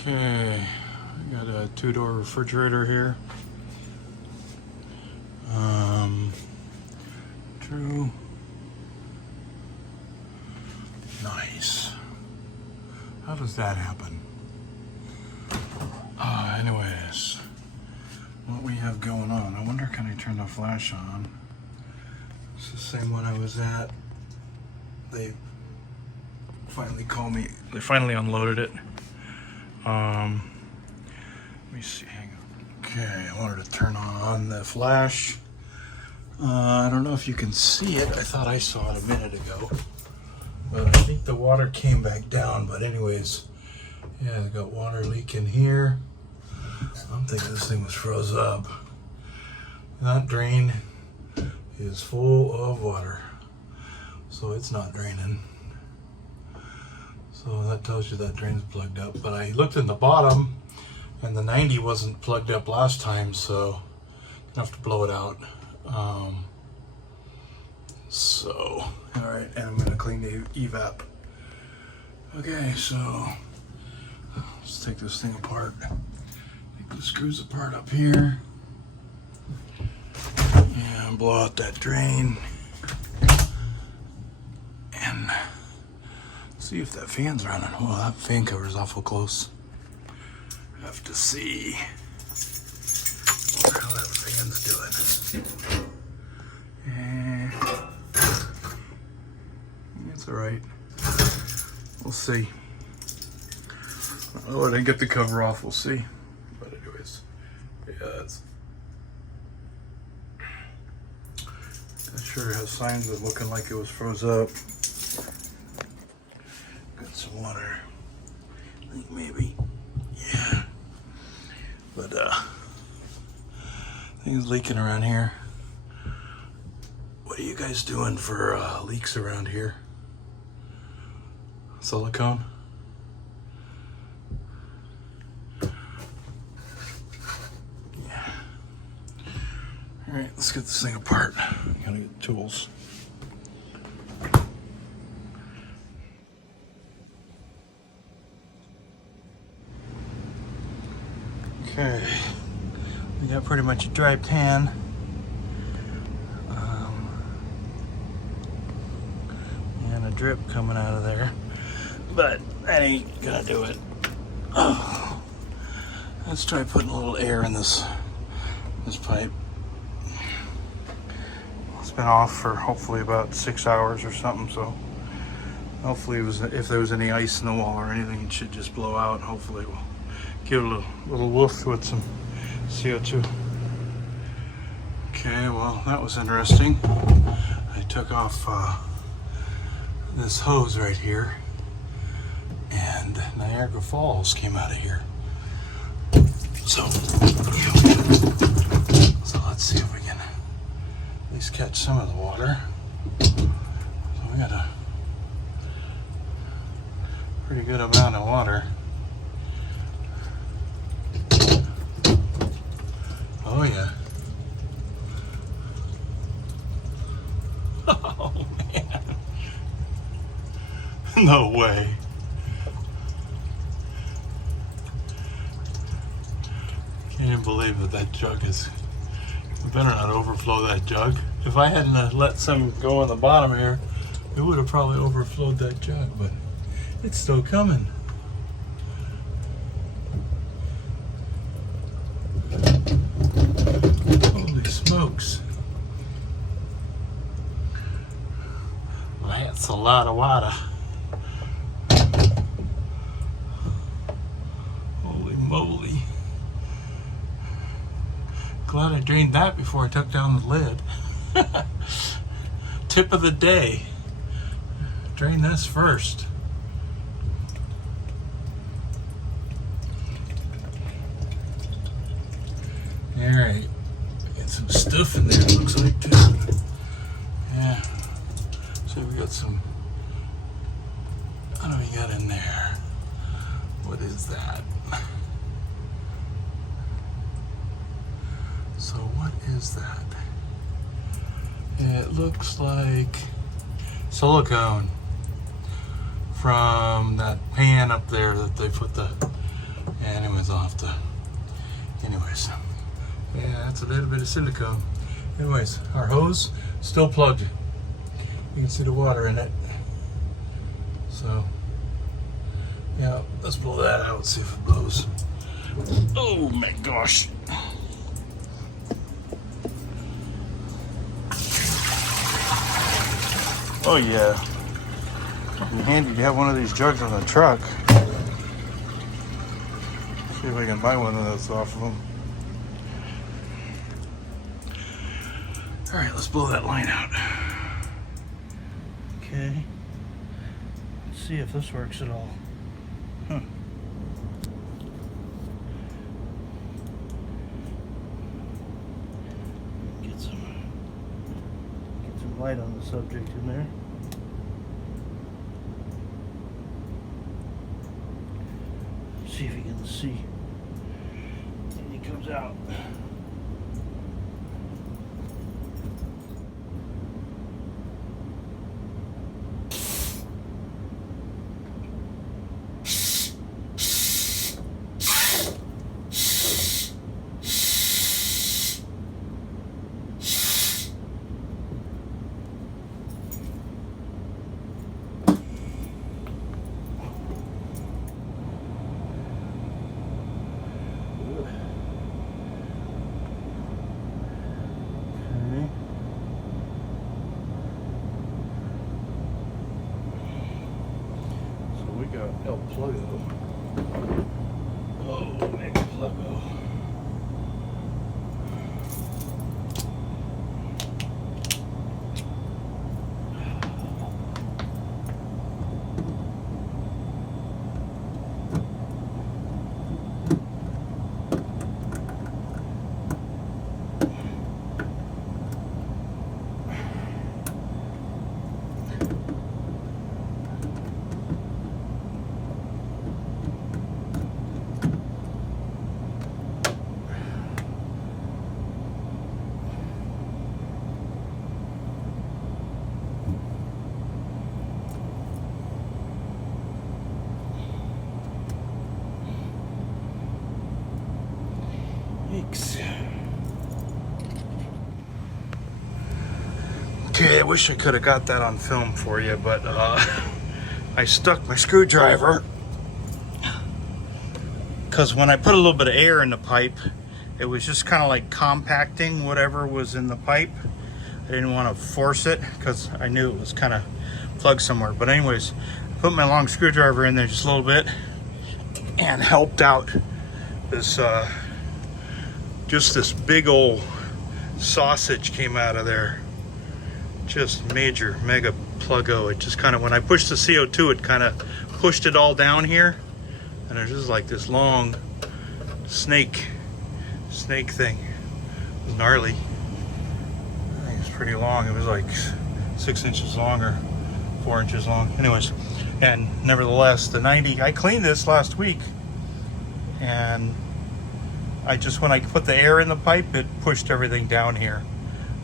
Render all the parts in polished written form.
Okay, I got a 2-door refrigerator here. True. Nice. How does that happen? Anyways, what we have going on. I wonder, can I turn the flash on? It's the same one I was at. They finally called me. They finally unloaded it. Let me see. Hang on. Okay, I wanted to turn on the flash. I don't know if you can see it. I thought I saw it a minute ago, but I think the water came back down. But anyways, yeah, I got water leaking here. I'm thinking this thing was froze up. That drain is full of water, so it's not draining. So that tells you that drain's plugged up. But I looked in the bottom, and the 90 wasn't plugged up last time, so I'm gonna have to blow it out. All right, and I'm gonna clean the evap. Okay, so let's take this thing apart. Take the screws apart up here. And blow out that drain. And see if that fan's running. Well, that fan cover's awful close. Have to see how that fan's doing. It's all right. We'll see. Oh, I didn't get the cover off. We'll see. But anyways, yeah, that's. That sure has signs of looking like it was froze up. Got some water. I think maybe. Yeah. But things leaking around here. What are you guys doing for leaks around here? Silicone? Yeah. All right, let's get this thing apart. Gotta get tools. Okay, we got pretty much a dry pan. And a drip coming out of there, but that ain't gonna do it. Oh, let's try putting a little air in this pipe. It's been off for hopefully about 6 hours or something, so hopefully if there was any ice in the wall or anything, it should just blow out. Hopefully we'll give it a little woof with some CO2. Okay, well, that was interesting. I took off this hose right here, and Niagara Falls came out of here. So let's see if we can at least catch some of the water. So we got a pretty good amount of water. Oh yeah. Oh man. No way. Can't even believe that jug is. We better not overflow that jug. If I hadn't let some go on the bottom here, it would have probably overflowed that jug, but it's still coming. Holy smokes. That's a lot of water. Holy moly. Glad I drained that before I took down the lid. Tip of the day. Drain this first. Alright. Get some stuff in there, it looks like too. Yeah. So we got some. What do we got in there? What is that? So what is that? It looks like silicone from that pan up there that they put the Anyways, I'll have to. Anyways, yeah, that's a little bit of silicone. Anyways, our hose still plugged. You can see the water in it. So, yeah, let's blow that out and see if it blows. Oh my gosh. Oh yeah. It'd be handy to have one of these jugs on the truck. See if I can buy one of those off of them. All right, let's blow that line out. Okay. Let's see if this works at all. Huh. Get some light on the subject in there. See if you can see. And he comes out. Pluggo. Oh, mega pluggo. Okay, I wish I could have got that on film for you, but I stuck my screwdriver because when I put a little bit of air in the pipe, it was just kind of like compacting whatever was in the pipe. I didn't want to force it because I knew it was kind of plugged somewhere. But anyways, I put my long screwdriver in there just a little bit and helped out this, just this big old sausage came out of there. Just major mega pluggo. It just kind of, when I pushed the CO2, it kind of pushed it all down here, and there's just like this long snake thing. It was gnarly. I think it's pretty long. It was like 6 inches long or 4 inches long. Anyways, and nevertheless, the 90, I cleaned this last week, and I just, when I put the air in the pipe, it pushed everything down here.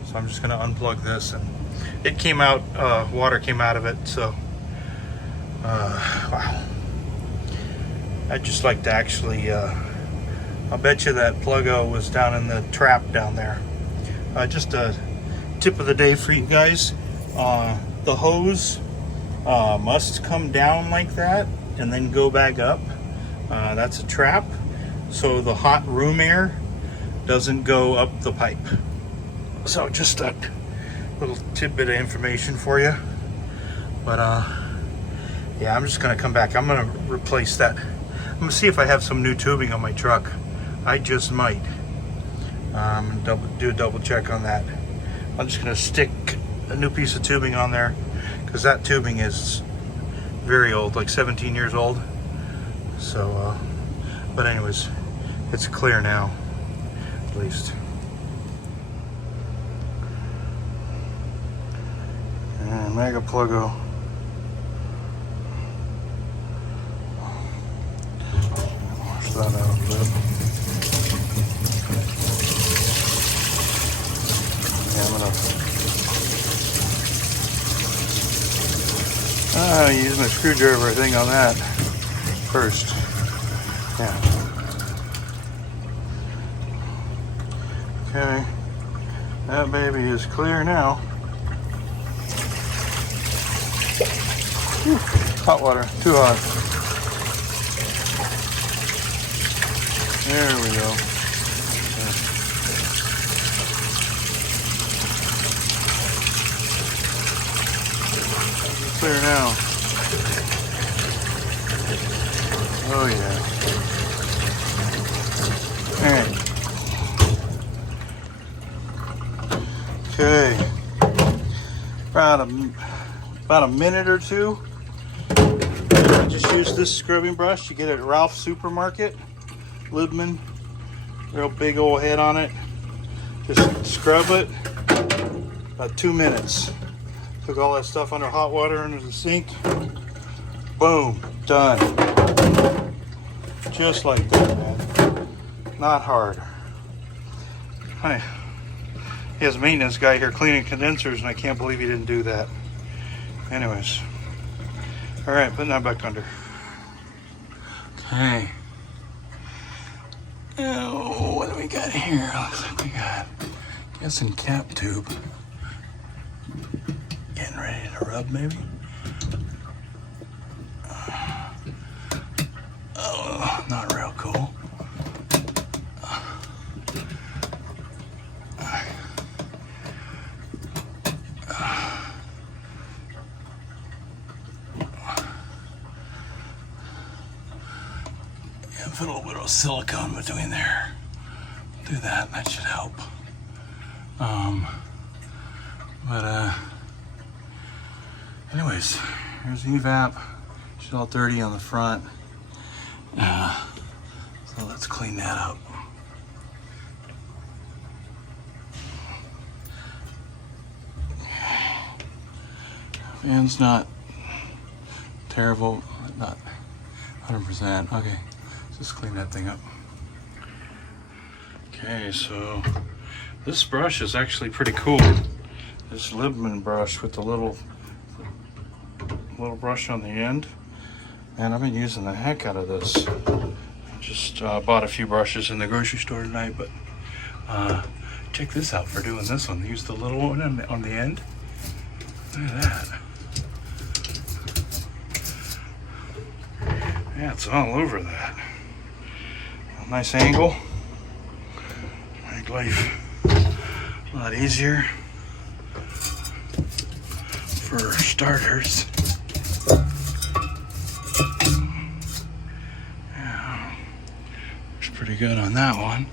So I'm just going to unplug this, and it came out, water came out of it, so wow. I'd just like to actually, I'll bet you that pluggo was down in the trap down there. Just a tip of the day for you guys. The hose must come down like that and then go back up. That's a trap, so the hot room air doesn't go up the pipe. So just a little tidbit of information for you. But yeah, I'm just gonna come back. I'm gonna replace that. I'm gonna see if I have some new tubing on my truck. I just might. Do a double check on that. I'm just gonna stick a new piece of tubing on there because that tubing is very old, like 17 years old. So, but anyways, it's clear now, at least. And mega pluggo. Wash that out a bit. Yeah, I'm gonna use my screwdriver thing on that first. Yeah. Okay, that baby is clear now. Whew. Hot water, too hot. There we go. Clear now. Oh yeah. Alright. Okay. About a minute or two. I just use this scrubbing brush you get at Ralph's Supermarket. Libman. Real big old head on it. Just scrub it. About 2 minutes. Took all that stuff under hot water into the sink. Boom. Done. Just like that, man. Not hard. Hi. He has a maintenance guy here cleaning condensers, and I can't believe he didn't do that. Anyways. Alright, putting that back under. Okay. Oh, what do we got here? Looks like we got guessing cap tube. Getting ready to rub, maybe? Oh, not real cool. Put a little bit of silicone between there. Do that should help. Anyways, here's the evap. She's all dirty on the front. So let's clean that up. Fan's not terrible, not 100%. Okay. Just clean that thing up. Okay, so this brush is actually pretty cool. This Libman brush with the little brush on the end. Man, I've been using the heck out of this. I just bought a few brushes in the grocery store tonight, but check this out for doing this one. Use the little one on the end. Look at that. Yeah, it's all over that. Nice angle. Make life a lot easier for starters. Yeah, looks pretty good on that one.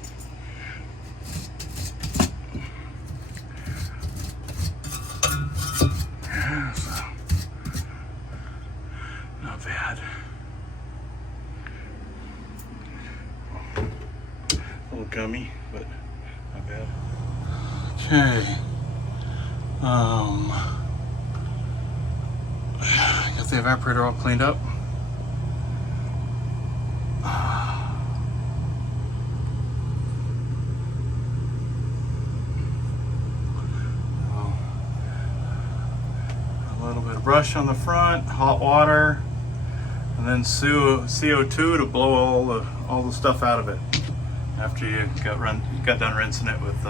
Yeah, so not bad. A little gummy, but not bad. Okay. Got the evaporator all cleaned up. A little bit of brush on the front, hot water, and then CO2 to blow all the stuff out of it. After you got done rinsing it with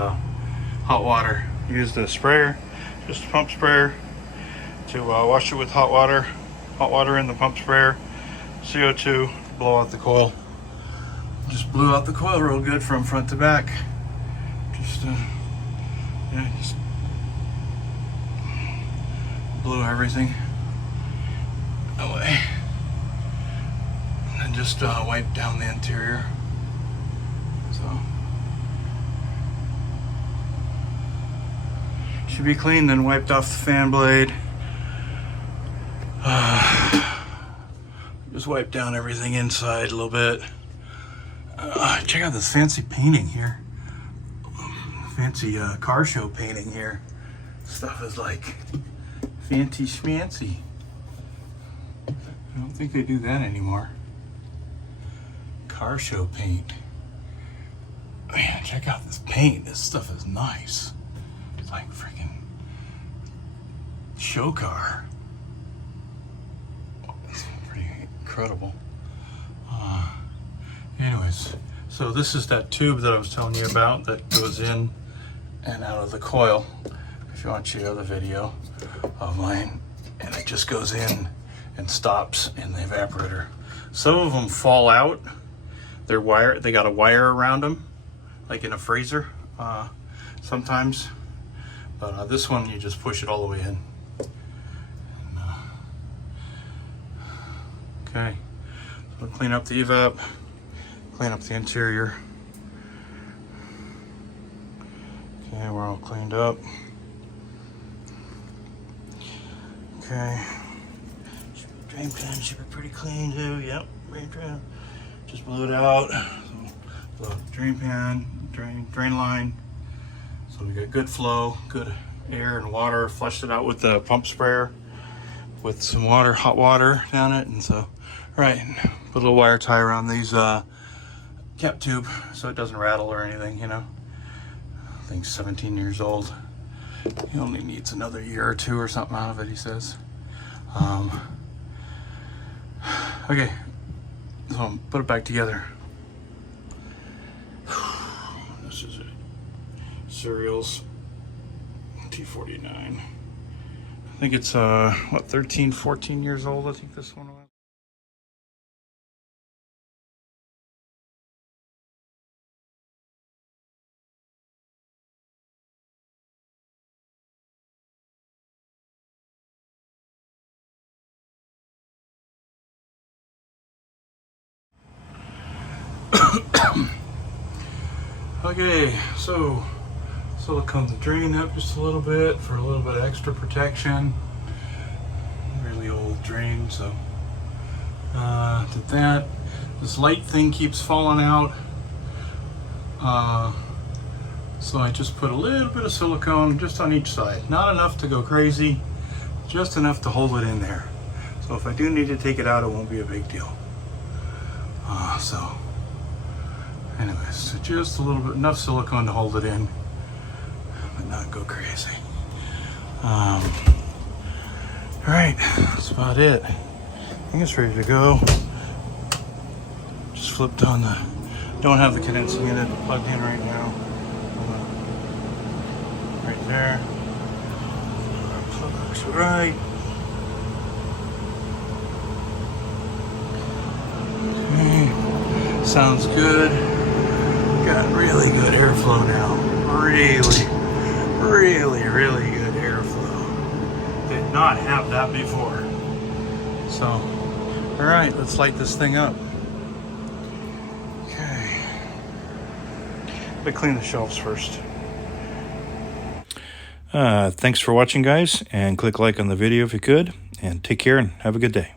hot water, use the sprayer, just a pump sprayer, to wash it with hot water in the pump sprayer, CO2, blow out the coil. Just blew out the coil real good from front to back. Just blew everything away, and then just wipe down the interior. So should be clean, then wiped off the fan blade. Just wipe down everything inside a little bit. Check out this fancy painting here. Fancy car show painting here. Stuff is like fancy schmancy. I don't think they do that anymore. Car show paint. Man, check out this paint. This stuff is nice. It's like freaking show car. It's pretty incredible. Anyways, so this is that tube that I was telling you about that goes in and out of the coil, if you want to check out the video of mine, and it just goes in and stops in the evaporator. Some of them fall out. They're wire. They got a wire around them, like in a freezer sometimes. But this one, you just push it all the way in. And, okay, so clean up the evap, clean up the interior. Okay, we're all cleaned up. Okay, drain pan should be pretty clean too. Yep, drain. Just blew it out. So, blow out the drain pan, drain line. So we got good flow, good air and water. Flushed it out with the pump sprayer with some water, hot water down it. And so, all right, put a little wire tie around these cap tube so it doesn't rattle or anything, you know. I think 17 years old. He only needs another year or two or something out of it, he says. Okay, so put it back together. This is it. Cereals T49. I think it's what, 13, 14 years old, I think this one was. Okay, so silicone's drain up just a little bit for a little bit of extra protection. Really old drain, so did that. This light thing keeps falling out, so I just put a little bit of silicone just on each side. Not enough to go crazy, just enough to hold it in there. So if I do need to take it out, it won't be a big deal. Anyways, so just a little bit, enough silicone to hold it in, but not go crazy. All right, that's about it. I think it's ready to go. Just flipped on the, don't have the condensing unit plugged in right now. Right there. Plug looks right. Okay. Sounds good. Got really good airflow now. Really good airflow. Did not have that before. So, all right, let's light this thing up. Okay. Let's clean the shelves first. Thanks for watching, guys, and click like on the video if you could, and take care and have a good day.